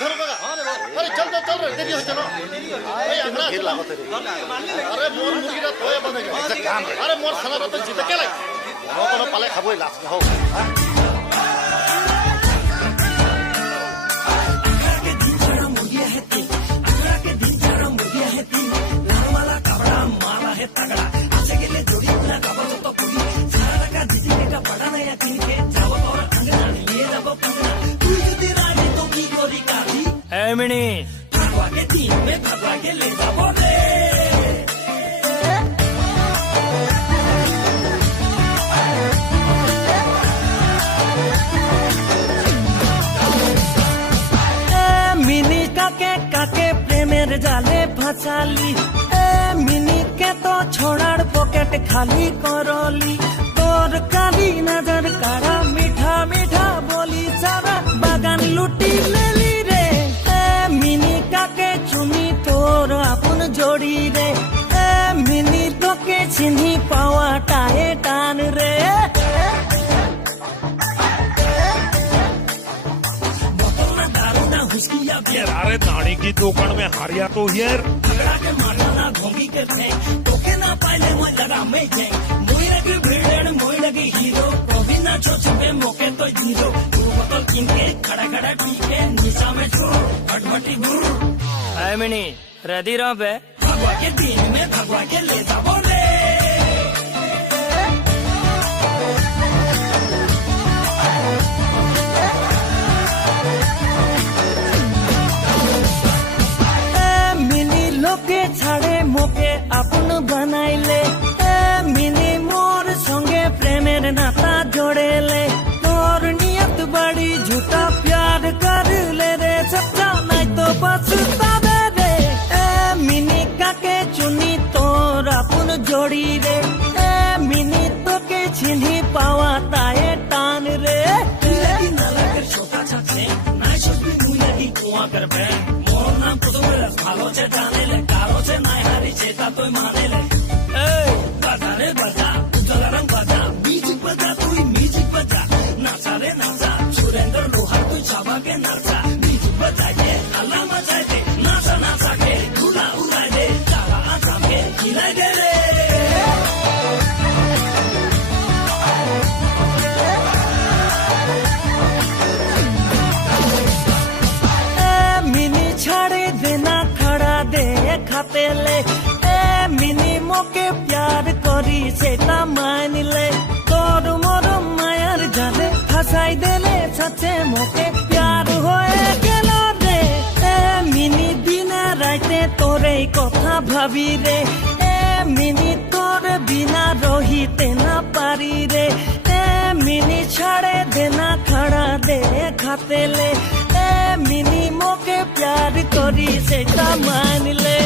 धरो काका अरे चल रे देरी हो चलो अरे मोर मुर्गी रा तोय बंद अरे मोर सना तो जीते के लाग कोनो पाले खाबो लास्ट हो मिनी भगवा के दिन में भगवा के ले जाबो रे मिनी काके प्रेमेर जाले फसाली मिनी के तो छोड़ार पॉकेट खाली करली तोर काली नजर कारा मीठा मीठा बोली सारा बागान लुटी लेली मिनी काके चुनी तोर अपन जोड़ी रे मिनी तो के चिन्ही पावा टाए टान रे बोतल में दारू ना हुस्किया बियर अरे नानी की दुकान में हारिया तो यार झगड़ा के मारना ना घोंगी के थे टोके ना पाले मोय लगा मैं जे मोय लगी भेड़ मोय लगी हीरो कभी ना छोचे पे मौके तो जीरो तू बोतल किन के खड़ा खड़ा पी के निशा में छो भटभटी गुरु आई मिनी रेडी रहो बे भगवा के दिन में भगवा के ले जाबो रे मिनी लोके छाड़े मोके अपन बनाइले मिनी मोर संगे प्रेमेर नाता जोड़ेले तोर नियत बड़ी झूठा प्यार कर ले रे सच्चा नहीं तो पछतावे रे मिनी काके चुनी तोर अपन जोड़ी रे मिनी तो के चिन्ही पावा ताए टान रे लगी नाला कर छोटा छाछे ना सोचबी मुई लगी कुआ कर बे मोर नाम तो मेरा भालो से जाने ले कारो से नाय हारी चेता तो माने ले बजा रे बजा उजला रंग बजा म्यूजिक बजा तू म्यूजिक बजा नाचा रे नाचा सुरेंद्र लोहार तू चाबा के नाचा म्यूजिक बजा के अल्लाह मचाए दे नाचा नाचा के उड़ा उड़ा दे चाबा आचा के खिलाए दे रे मिनी छाड़े देना खड़ा दे खाते ले मिनी मोके प्यार करी सेटा मान ले तोर मोर मायार जाले फसाई देले सच्चे मोके प्यार होए गेल रे मिनी बिना राते तोरे कथा भाबी रे मिनी तोर बिना रहिते ना पारी रे मिनी छाड़े देना खड़ा दे खाते ले मिनी मोके प्यार करी सेटा मान ले